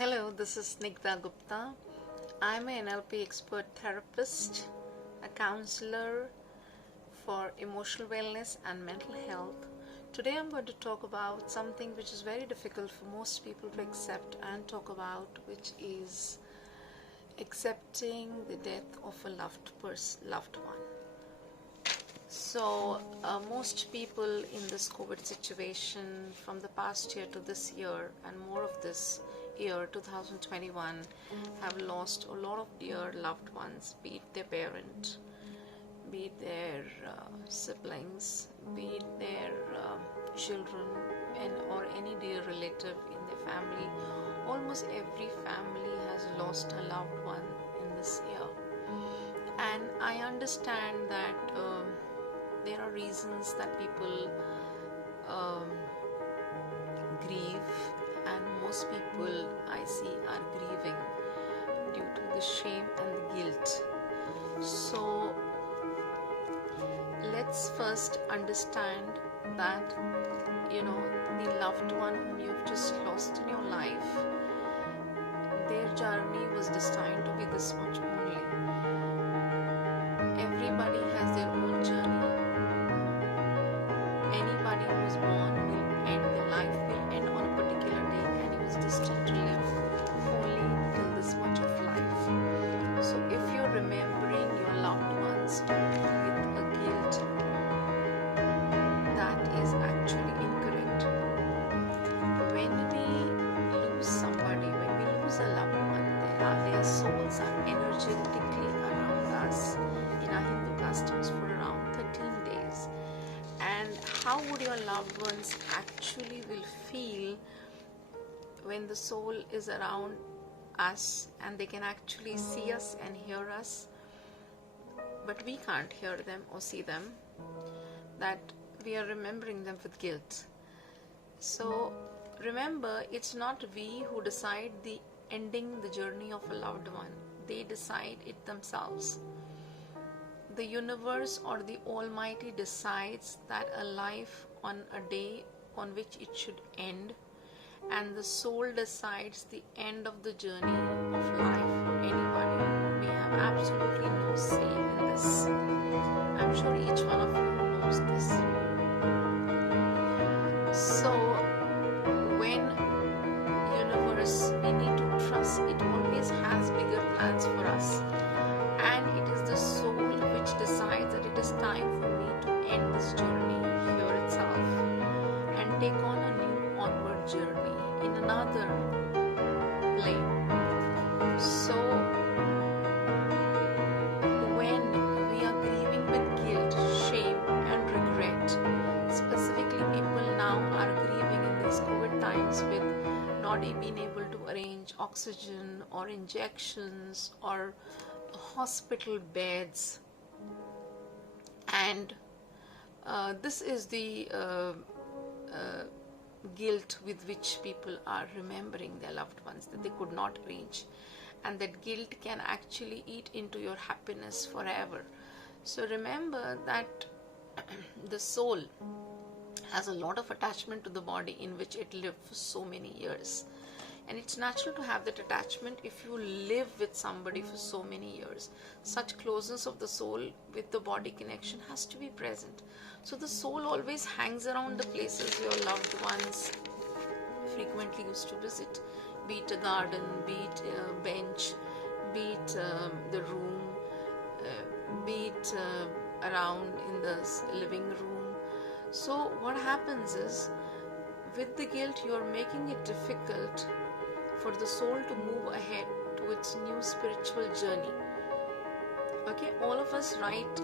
Hello, this is Snigdha Gupta. I'm an NLP expert therapist, a counselor for emotional wellness and mental health. Today I'm going to talk about something which is very difficult for most people to accept and talk about, which is accepting the death of a loved one. So most people in this COVID situation from the past year to this year and more of this year 2021 have lost a lot of dear loved ones, be it their parent, be it their siblings, be it their children, or any dear relative in their family. Almost every family has lost a loved one in this year, and I understand that there are reasons that people grieve, and most people I see are grieving due to the shame and the guilt. So let's first understand that the loved one whom you've just lost in your life, their journey was destined to be this much only. Everybody has their own journey. Anybody who was born will end, their life will end on a particular day, and he was destined to live only till this much of life. So if you're remembering your loved ones with a guilt, that is actually incorrect. When we lose somebody, when we lose a loved one, their souls are energetically around us in our Hindu customs for around 13 days. And how would your loved ones actually will feel when the soul is around us and they can actually see us and hear us, but we can't hear them or see them? That we are remembering them with guilt. So remember, it's not we who decide the ending the journey of a loved one. They decide it themselves. The universe or the Almighty decides that a life on a day on which it should end, and the soul decides the end of the journey of life for anybody. We have absolutely no say in this. I'm sure each one of you knows this. So when universe, we need to trust, it always has bigger plans for us, and it is the soul which decides that it is time for me to end this journey here itself and take on a new onward journey in another plane. So when we are grieving with guilt, shame and regret, specifically people now are grieving in these COVID times with not being able to arrange oxygen or injections or hospital beds, and this is the guilt with which people are remembering their loved ones that they could not arrange, and that guilt can actually eat into your happiness forever. So remember that the soul has a lot of attachment to the body in which it lived for so many years. And it's natural to have that attachment if you live with somebody for so many years. Such closeness of the soul with the body connection has to be present. So the soul always hangs around the places your loved ones frequently used to visit. Be it a garden, be it a bench, be it the room, be it around in the living room. So what happens is, with the guilt, you are making it difficult for the soul to move ahead to its new spiritual journey. Okay, all of us write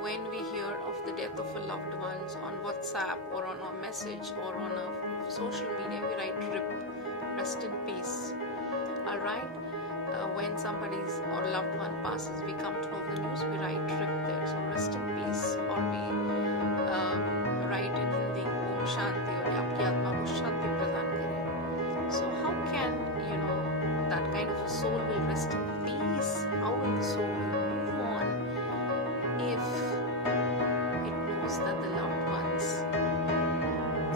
when we hear of the death of a loved one on WhatsApp or on a message or on a social media, we write RIP, rest in peace. Alright, when somebody's or loved one passes, we come to know the news, we write RIP there, so rest in peace. Or we write in Hindi, Om Shanti, or Aapki Atma ko Shanti Pradhan Kare. So how can, that kind of a soul will rest in peace? How will the soul move on if it knows that the loved ones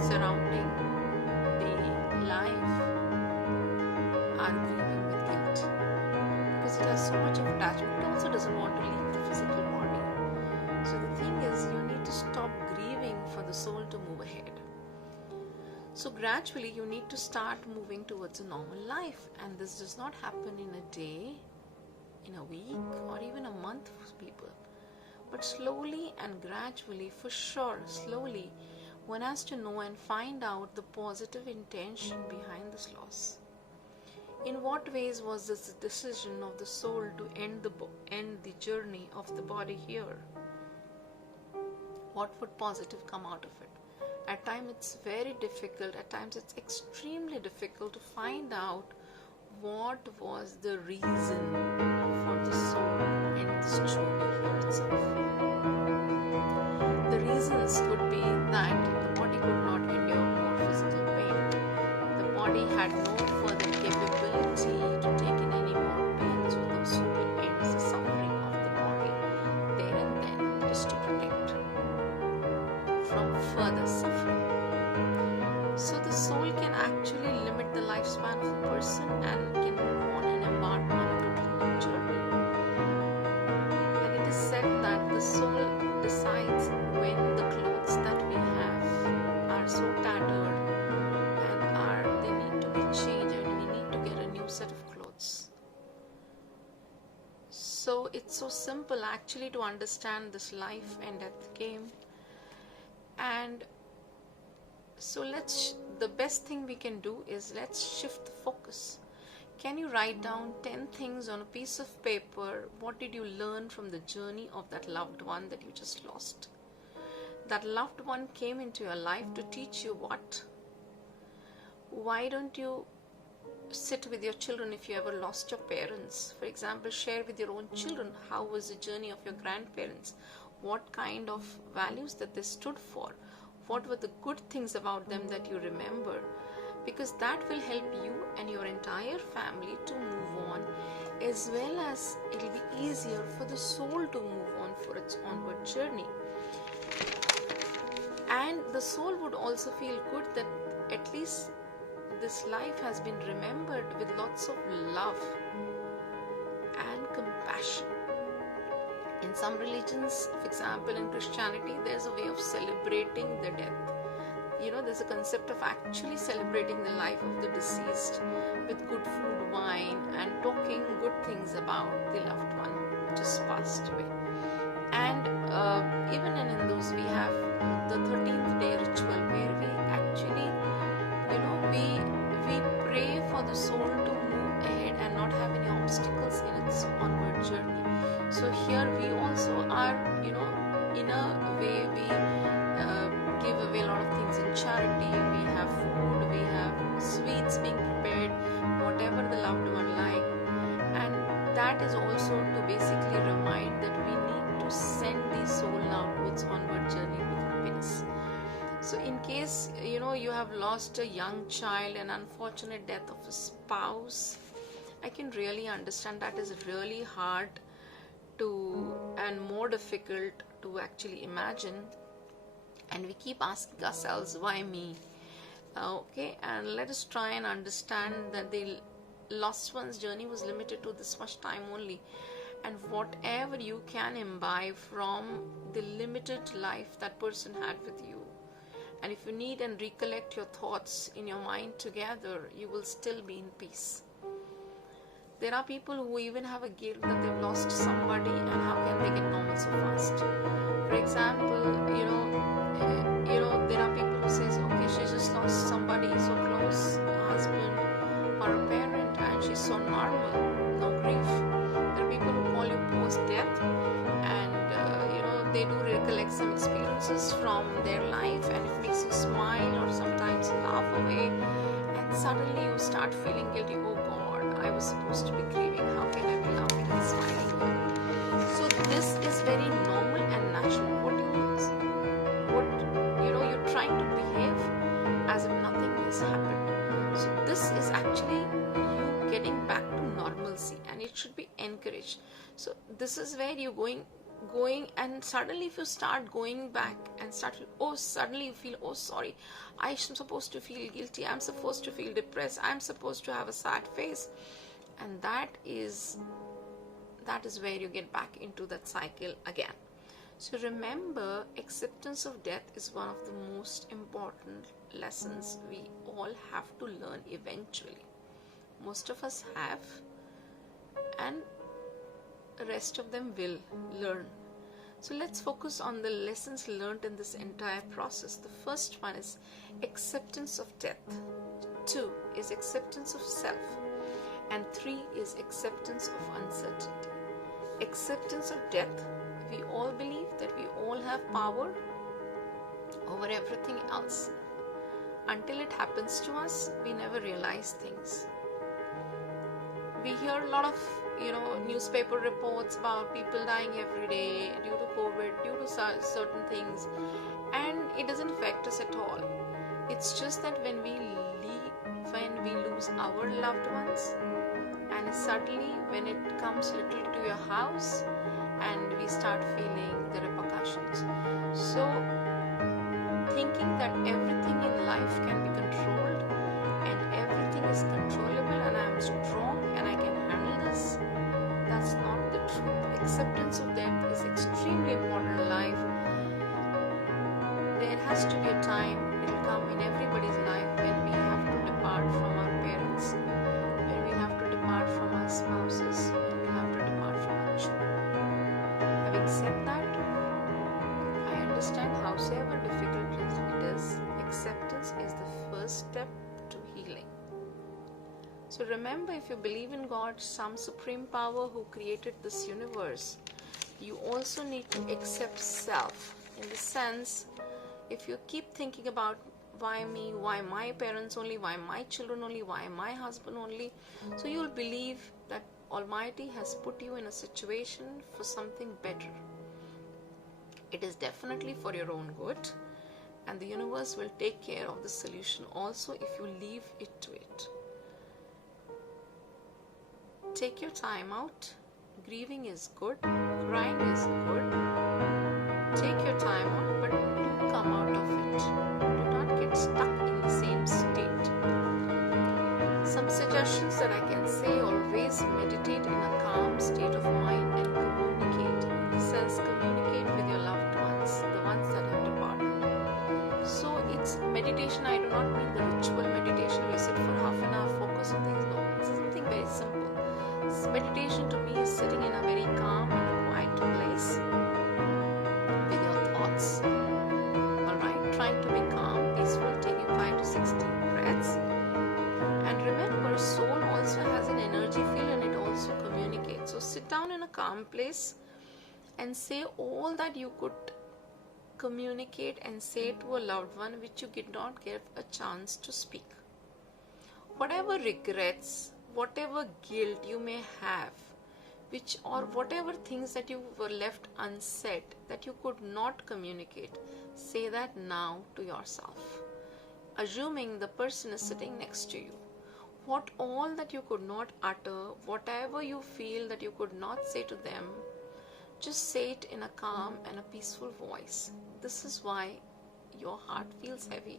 surrounding the life are grieving with guilt because it has so much of attachment. It also doesn't want to leave the physical body. So the thing is, you need to stop grieving for the soul to move ahead. So gradually you need to start moving towards a normal life, and this does not happen in a day, in a week, or even a month for people. But slowly and gradually, for sure, slowly, one has to know and find out the positive intention behind this loss. In what ways was this decision of the soul to end the journey of the body here? What would positive come out of it? At times it's very difficult, at times it's extremely difficult to find out what was the reason for the soul in this journey here itself. The reasons could be that the body could not endure more physical pain. The body had no further capability to take in any more pain, so the soul ends the suffering of the body there and then, just to protect from further suffering. So the soul can actually limit the lifespan of a person and can move on and embark on a totally new journey. And it is said that the soul decides when the clothes that we have are so tattered and they need to be changed, and we need to get a new set of clothes. So it's so simple actually to understand this life and death game. And so the best thing we can do is let's shift the focus. Can you write down 10 things on a piece of paper? What did you learn from the journey of that loved one that you just lost? That loved one came into your life to teach you what? Why don't you sit with your children if you ever lost your parents? For example, share with your own children how was the journey of your grandparents? What kind of values that they stood for? What were the good things about them that you remember? Because that will help you and your entire family to move on, as well as it will be easier for the soul to move on for its onward journey. And the soul would also feel good that at least this life has been remembered with lots of love and compassion. In some religions, for example in Christianity, there's a way of celebrating the death. There's a concept of actually celebrating the life of the deceased with good food, wine, and talking good things about the loved one who just passed away. And even in Hindus, we have the 13th day ritual where we actually, we pray for the soul to move ahead and not have any obstacles in its onward journey. So here we also are, in a way we give away a lot of things in charity. We have food, we have sweets being prepared, whatever the loved one like. And that is also to basically remind that we need to send the soul now to its onward journey with happiness. So in case, you have lost a young child, an unfortunate death of a spouse, I can really understand that is really hard and more difficult to actually imagine, and we keep asking ourselves, why me? Okay, and let us try and understand that the lost one's journey was limited to this much time only, and whatever you can imbibe from the limited life that person had with you, and if you need and recollect your thoughts in your mind together, you will still be in peace. There are people who even have a guilt that they've lost somebody, and how can they get normal so fast? For example, there are people who says, okay, she just lost somebody so close, a husband or a parent, and she's so normal, no grief. There are people who call you post-death, and they do recollect some experiences from their life, and it makes you smile or sometimes laugh away, and suddenly you start feeling guilty. Oh God, I was supposed to be grieving. How can I be laughing and smiling here? So this is very normal and natural. What do you use? You're trying to behave as if nothing has happened. So this is actually you getting back to normalcy, and it should be encouraged. So this is where you're going going, and suddenly if you start going back and suddenly you feel, oh sorry, I'm supposed to feel guilty, I'm supposed to feel depressed, I'm supposed to have a sad face, and that is where you get back into that cycle again. So remember, acceptance of death is one of the most important lessons we all have to learn eventually. Most of us have, and the rest of them will learn. So let's focus on the lessons learned in this entire process. The first one is acceptance of death. 2 is acceptance of self. And 3 is acceptance of uncertainty. Acceptance of death. We all believe that we all have power over everything else. Until it happens to us, we never realize things. We hear a lot of newspaper reports about people dying every day due to COVID, due to certain things, and it doesn't affect us at all. It's just that when we lose our loved ones, and suddenly when it comes little to your house, and we start feeling the repercussions. So thinking that everything in life can be controlled and everything is controllable and I'm strong and I can handle this, that's not the truth. Acceptance of death is extremely important in life. There has to be a time, it will come in everybody's life, when we have to depart from our parents, when we have to depart from our spouses, when we have to depart from our children. Having said that, I understand howsoever difficult it is, acceptance is the first step to healing. So remember, if you believe in God, some supreme power who created this universe, you also need to accept self. In the sense, if you keep thinking about why me, why my parents only, why my children only, why my husband only, so you'll believe that Almighty has put you in a situation for something better. It is definitely for your own good, and the universe will take care of the solution also if you leave it to it. Take your time out. Grieving is good. Crying is good. Take your time out, but do come out of it. Do not get stuck in the same state. Some suggestions that I can say: always meditate in a calm state of mind and communicate. In the sense, communicate with your loved ones, the ones that have departed. So it's meditation. I do not mean the ritual meditation where you sit for half an hour, focus on things. No, it's something very simple. Meditation to me is sitting in a very calm and quiet place with your thoughts. Alright, trying to be calm, peaceful, taking 5 to 6 deep breaths. And remember, soul also has an energy field and it also communicates. So sit down in a calm place and say all that you could communicate and say to a loved one which you did not get a chance to speak. Whatever regrets, whatever guilt you may have, or whatever things that you were left unsaid that you could not communicate, say that now to yourself, assuming the person is sitting next to you. What all that you could not utter, whatever you feel that you could not say to them, just say it in a calm and a peaceful voice. This is why your heart feels heavy,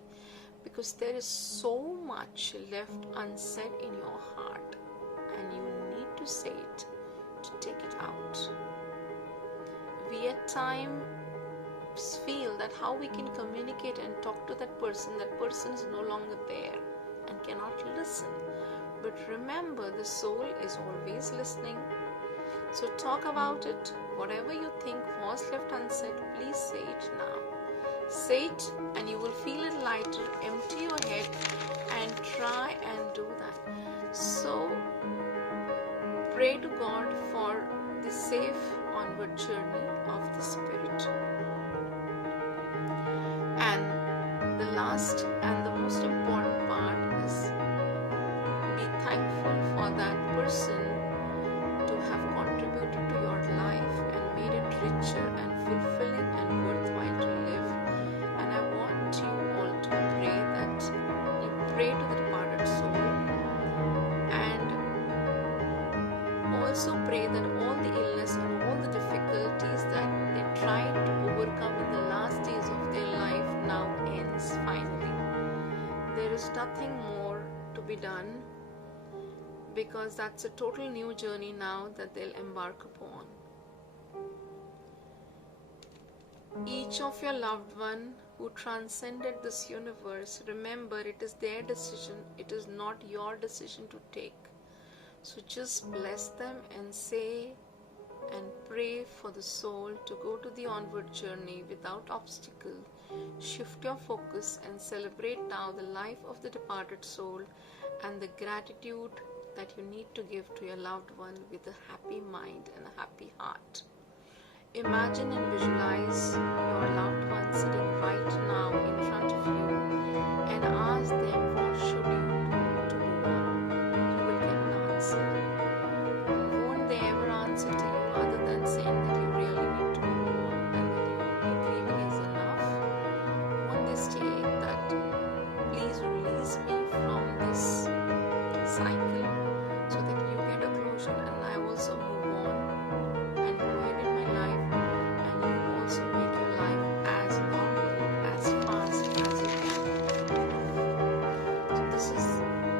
because there is so much left unsaid in your heart and you need to say it to take it out. We at times feel that how we can communicate and talk to that person is no longer there and cannot listen. But remember, the soul is always listening. So talk about it. Whatever you think was left unsaid, please say it now. Say it and you will feel it lighter. Empty your head and try and do that. So pray to God for the safe onward journey of the spirit. And the last and the most important part is be thankful for that person to have contributed to your life and made it richer and fulfilling and worthwhile to live. And I want you all to pray that you pray to the departed soul, and also pray that all the illness and all the difficulties that nothing more to be done, because that's a total new journey now that they'll embark upon. Each of your loved one who transcended this universe, remember, it is their decision, it is not your decision to take. So just bless them and say and pray for the soul to go to the onward journey without obstacle. Shift your focus and celebrate now the life of the departed soul and the gratitude that you need to give to your loved one with a happy mind and a happy heart. Imagine and visualize your loved one sitting right now in front of you and ask them, what should you do to move on? You will get an answer. Won't they ever answer to you other than saying that you really need to move on and that your grieving is enough? Won't they state that, please release me from this cycle so that you get a closure and I also move on and go ahead in my life, and you also make your life as normal, as fast as you can. So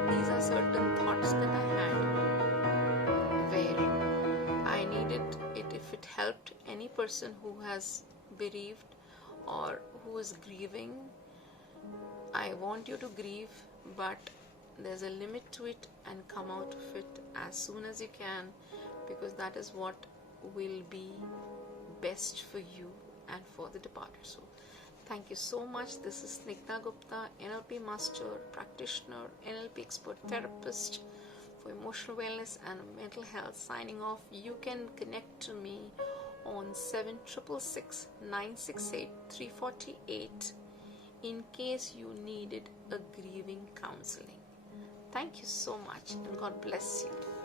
these are certain thoughts that I had where I needed it. If it helped any person who has bereaved or who is grieving, I want you to grieve, but there's a limit to it, and come out of it as soon as you can, because that is what will be best for you and for the departed soul. Thank you so much. This is Snigdha Gupta, NLP master, practitioner, NLP expert therapist for emotional wellness and mental health, signing off. You can connect to me on 7666 968 348 in case you needed a grieving counseling. Thank you so much, and God bless you.